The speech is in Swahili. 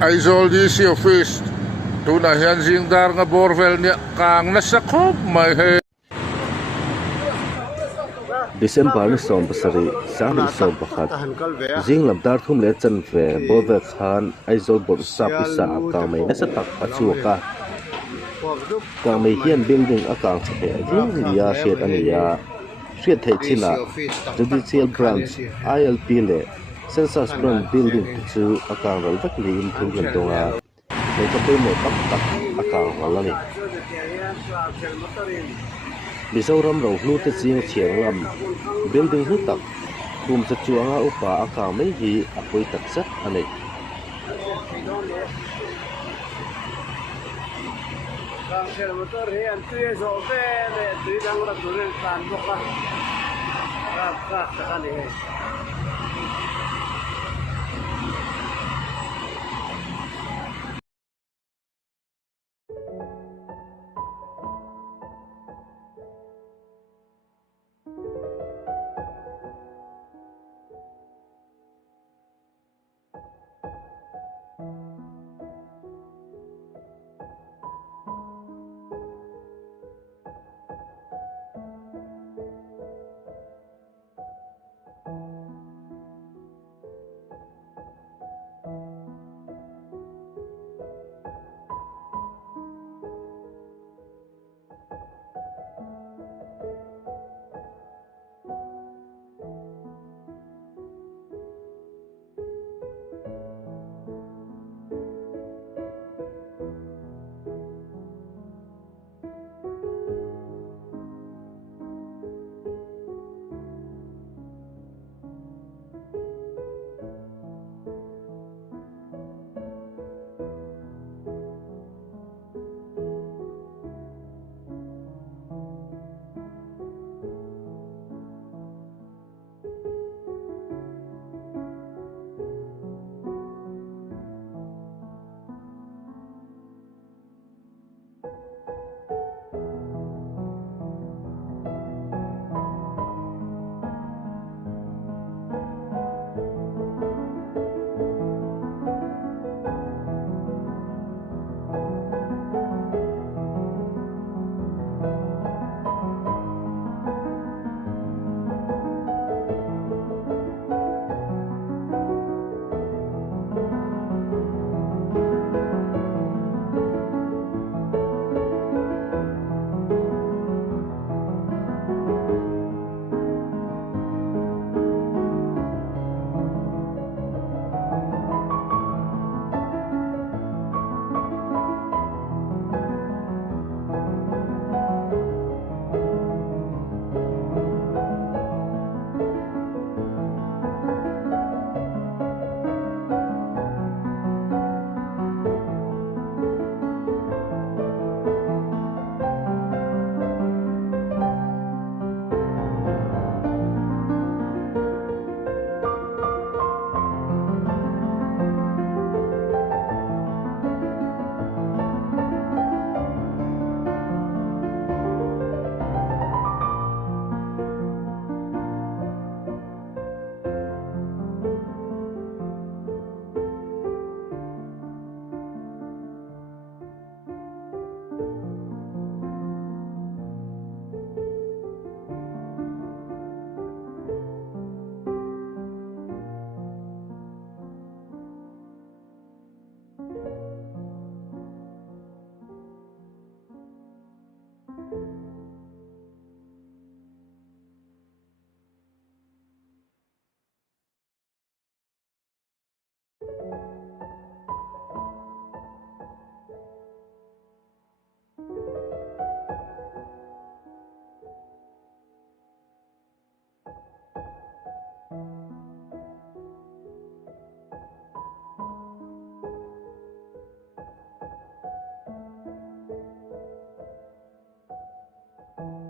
Aizol di si office tuna hian zingdar nga borvel niya kang nasakop may he December ni som pasari sang ni som pakhat zing lamdar thum le chan ve bovel khan aizol bor sa pisa ka mai nasa tak achuka ka mai hian building akang che zing lia shet ania shet thei china judicial branch ILP le census branch building chu akang ral vak li in thum lam donga nei ka pe mo tak tak akang walani Mizoram ro hlu te ching chiang lam building hu tak kum cha chuanga upa aka mai hi apoi tak chat ani Sel motor he an tu zo ve le tu dang ra tu ren kan boka ka ka ka ni he